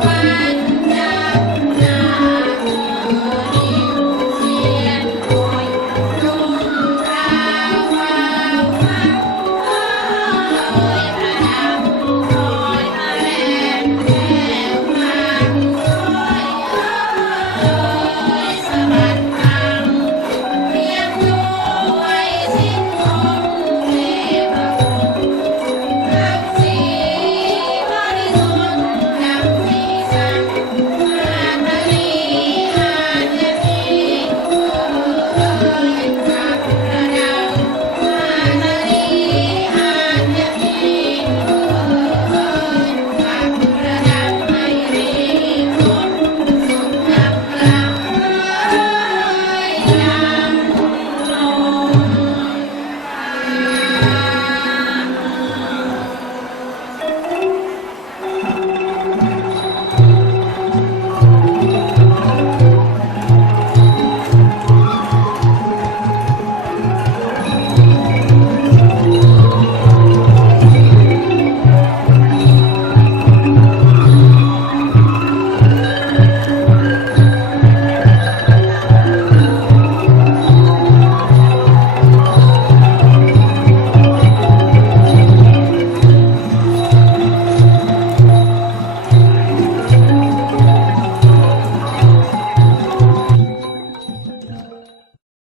Wow.